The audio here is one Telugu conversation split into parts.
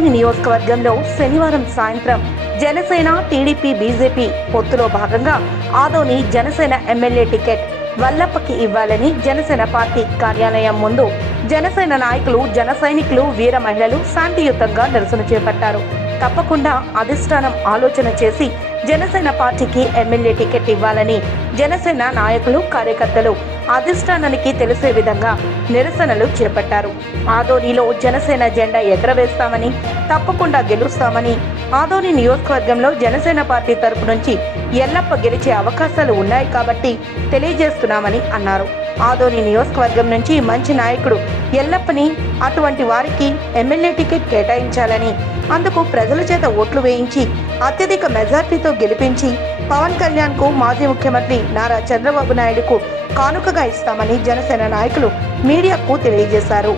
ఆదోని నియోజకవర్గంలో శనివారం సాయంత్రం జనసేన టీడీపీ బీజేపీ పొత్తులో భాగంగా ఆదోని జనసేన ఎమ్మెల్యే టికెట్ వల్లప్పకి ఇవ్వాలని జనసేన పార్టీ కార్యాలయం ముందు జనసేన నాయకులు, జన సైనికులు, వీర మహిళలు శాంతియుతంగా నిరసన చేపట్టారు. తప్పకుండా అధిష్టానం ఆలోచన చేసి జనసేన పార్టీకి ఎమ్మెల్యే టికెట్ ఇవ్వాలని జనసేన నాయకులు, కార్యకర్తలు అధిష్టానానికి తెలిసే విధంగా నిరసనలు చేపట్టారు. ఆదోనిలో జనసేన జెండా ఎగరవేస్తామని, తప్పకుండా గెలుస్తామని, ఆదోని నియోజకవర్గంలో జనసేన పార్టీ తరపు నుంచి ఎల్లప్ప గెలిచే అవకాశాలు ఉన్నాయి కాబట్టి తెలియజేస్తున్నామని అన్నారు. ఆదోని నియోజకవర్గం నుంచి మంచి నాయకుడు ఎల్లప్పని, అటువంటి వారికి ఎమ్మెల్యే టికెట్ కేటాయించాలని, అందుకు ప్రజల చేత ఓట్లు వేయించి అత్యధిక మెజార్టీతో గెలిపించి పవన్ కళ్యాణ్ కు, మాజీ ముఖ్యమంత్రి నారా చంద్రబాబు నాయుడుకు కానుకగా ఇస్తామని జనసేన నాయకులు మీడియాకు తెలియజేశారు.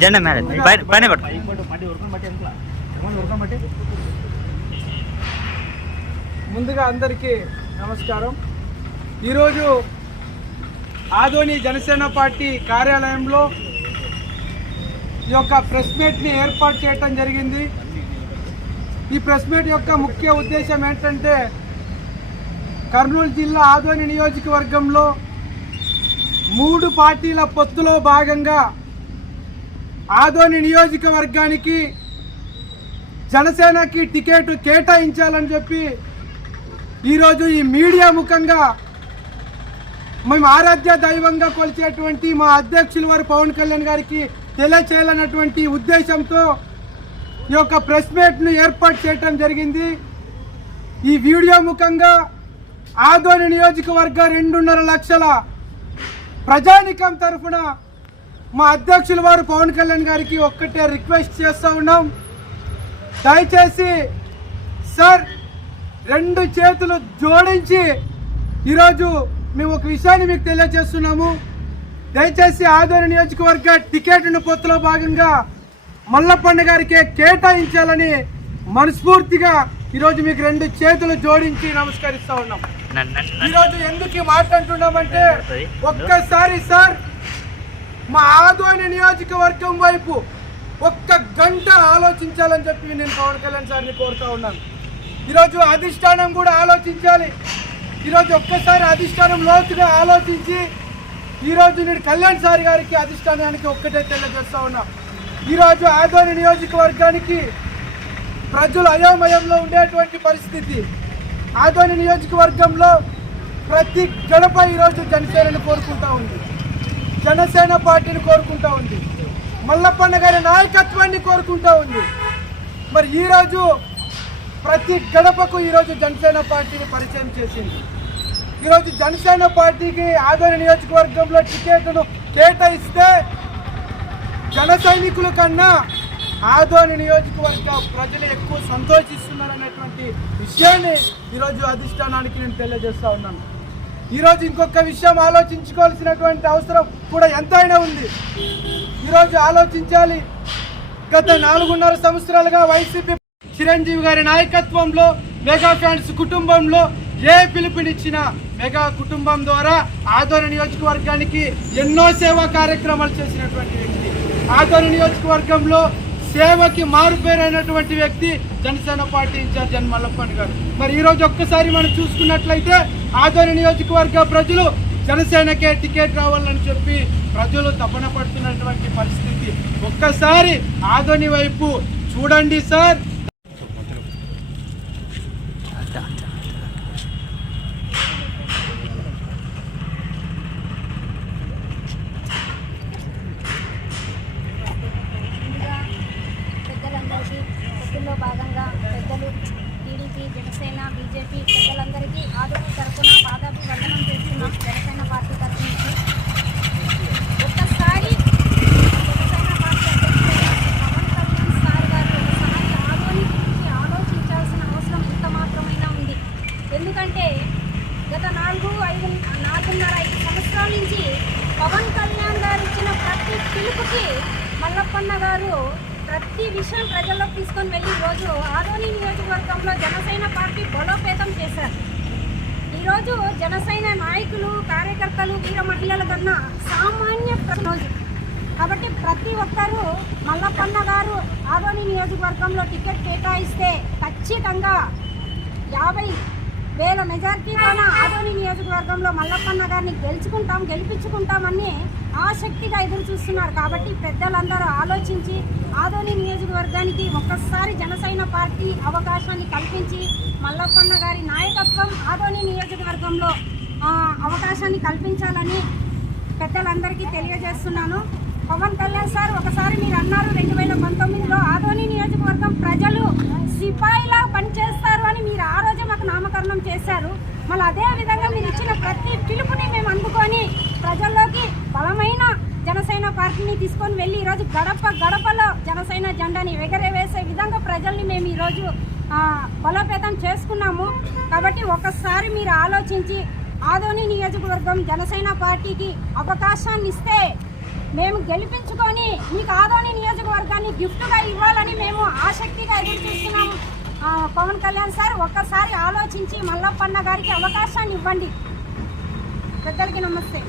జెండా మేడం పైన పట్టు. ముందుగా అందరికీ నమస్కారం. ఈరోజు ఆదోని జనసేన పార్టీ కార్యాలయంలో ఈ యొక్క ప్రెస్ మీట్ని ఏర్పాటు చేయటం జరిగింది. ఈ ప్రెస్ మీట్ యొక్క ముఖ్య ఉద్దేశం ఏంటంటే, కర్నూలు జిల్లా ఆదోని నియోజకవర్గంలో 3 పార్టీల పొత్తులో భాగంగా ఆదోని నియోజకవర్గానికి జనసేనకి టికెట్ కేటాయించాలని చెప్పి ఈరోజు ఈ మీడియా ముఖంగా మేము ఆరాధ్య దైవంగా కొలిచేటువంటి మా అధ్యక్షులు వారు పవన్ కళ్యాణ్ గారికి తెలియచేయాలన్నటువంటి ఉద్దేశంతో ఈ యొక్క ప్రెస్ మీట్ను ఏర్పాటు చేయటం జరిగింది. ఈ వీడియో ముఖంగా ఆదోని నియోజకవర్గ 2.5 లక్షల ప్రజానికం తరఫున మా అధ్యక్షుల వారు పవన్ కళ్యాణ్ గారికి ఒక్కటే రిక్వెస్ట్ చేస్తూ ఉన్నాం. దయచేసి సార్ 2 చేతులు జోడించి ఈరోజు మేము ఒక విషయాన్ని మీకు తెలియజేస్తున్నాము. దయచేసి ఆదోని నియోజకవర్గ టికెట్ను పొత్తులో భాగంగా మల్లప్పన్న గారికి కేటాయించాలని మనస్ఫూర్తిగా ఈరోజు మీకు 2 చేతులు జోడించి నమస్కరిస్తూ ఉన్నాం. ఈరోజు ఎందుకు మాట్లాడుతున్నామంటే, ఒక్కసారి సార్ మా ఆదోని నియోజకవర్గం వైపు 1 గంట ఆలోచించాలని చెప్పి నేను పవన్ కళ్యాణ్ సార్ని కోరుతా ఉన్నాను. ఈరోజు అధిష్టానం కూడా ఆలోచించాలి. ఈరోజు ఒక్కసారి అధిష్టానం లోతుగా ఆలోచించి ఈరోజు నేను కళ్యాణ్ సార్ గారికి, అధిష్టానానికి ఒక్కటే తెలియజేస్తా ఉన్నా. ఈరోజు ఆదోని నియోజకవర్గానికి ప్రజలు అయోమయంలో ఉండేటువంటి పరిస్థితి. ఆదోని నియోజకవర్గంలో ప్రతి గడప ఈరోజు జనసేనను కోరుకుంటా ఉంది, జనసేన పార్టీని కోరుకుంటా ఉంది, మల్లప్పన్న గారి నాయకత్వాన్ని కోరుకుంటా ఉంది. మరి ఈరోజు ప్రతి గడపకు ఈరోజు జనసేన పార్టీని పరిచయం చేసింది. ఈరోజు జనసేన పార్టీకి ఆదోని నియోజకవర్గంలో టికెట్ను కేటాయిస్తే జన సైనికుల కన్నా ఆదోని నియోజకవర్గ ప్రజలు ఎక్కువ సంతోషిస్తున్నారనేటువంటి విషయాన్ని ఈరోజు అధిష్టానానికి నేను తెలియజేస్తా ఉన్నాను. ఈరోజు ఇంకొక విషయం ఆలోచించుకోవాల్సినటువంటి అవసరం కూడా ఎంతైనా ఉంది. ఈరోజు ఆలోచించాలి. గత 4.5 సంవత్సరాలుగా వైసీపీ చిరంజీవి గారి నాయకత్వంలో మెగా ఫ్యాన్స్ కుటుంబంలో పిలుపునిచ్చిన మెగా కుటుంబం ద్వారా ఆదోని నియోజకవర్గానికి ఎన్నో సేవా కార్యక్రమాలు చేసినటువంటి వ్యక్తి, ఆదోని నియోజకవర్గంలో సేవకి మారుపేరైనటువంటి వ్యక్తి జనసేన పార్టీ ఇన్ఛార్జ్ మల్లప్పన్ గారు. మరి ఈరోజు ఒక్కసారి మనం చూసుకున్నట్లయితే ఆదోని నియోజకవర్గ ప్రజలు జనసేనకే టికెట్ రావాలని చెప్పి ప్రజలు తపన పడుతున్నటువంటి పరిస్థితి. ఒక్కసారి ఆదోని వైపు చూడండి సార్. పొత్తుల్లో భాగంగా పెద్దలు టీడీపీ, జనసేన, బీజేపీ పెద్దలందరికీ ఆదోని తరఫున పాదాభివందనం చేస్తున్నాం. జనసేన పార్టీ తరఫు నుంచి విషయం ప్రజల్లోకి తీసుకొని వెళ్ళి ఈరోజు ఆదోని నియోజకవర్గంలో జనసేన పార్టీ బలోపేతం చేశారు. ఈరోజు జనసేన నాయకులు, కార్యకర్తలు, వీర మహిళల కన్నా సామాన్య రోజు కాబట్టి ప్రతి ఒక్కరూ మల్లప్పన్న గారు ఆదోని నియోజకవర్గంలో టికెట్ కేటాయిస్తే ఖచ్చితంగా 50,000 మెజార్టీతోన ఆదోని నియోజకవర్గంలో మల్లప్పన్న గారిని గెలిపించుకుంటామని ఆసక్తిగా ఎదురు చూస్తున్నారు. కాబట్టి పెద్దలందరూ ఆలోచించి ఆదోని నియోజకవర్గానికి ఒక్కసారి జనసేన పార్టీ అవకాశాన్ని కల్పించి మల్లప్పన్న గారి నాయకత్వం ఆదోని నియోజకవర్గంలో అవకాశాన్ని కల్పించాలని పెద్దలందరికీ తెలియజేస్తున్నాను. పవన్ కళ్యాణ్ సార్, ఒకసారి మీరు అన్నారు 2019లో ఆదోని నియోజకవర్గం ప్రజలు సిపాయిలా పనిచేస్తారు అని మీరు ఆ రోజే మాకు నామకరణం చేశారు. మళ్ళీ అదే విధంగా మీరు ఇచ్చిన ప్రతి పిలుపుని మేము అందుకొని ప్రజల్లోకి బలమైన జనసేన పార్టీని తీసుకొని వెళ్ళి ఈరోజు గడపలో జనసేన జెండాని ఎగరవేసే విధంగా ప్రజల్ని మేము ఈరోజు బలోపేతం చేసుకున్నాము. కాబట్టి ఒకసారి మీరు ఆలోచించి ఆదోని నియోజకవర్గం జనసేన పార్టీకి అవకాశాన్ని ఇస్తే మేము గెలిపించుకొని మీకు ఆదోని నియోజకవర్గాన్ని గిఫ్ట్గా ఇవ్వాలని మేము ఆసక్తిగా ఎదురు చూస్తున్నాము. పవన్ కళ్యాణ్ సార్, ఒక్కసారి ఆలోచించి మల్లప్పన్న గారికి అవకాశాన్ని ఇవ్వండి. పెద్దలకి నమస్తే.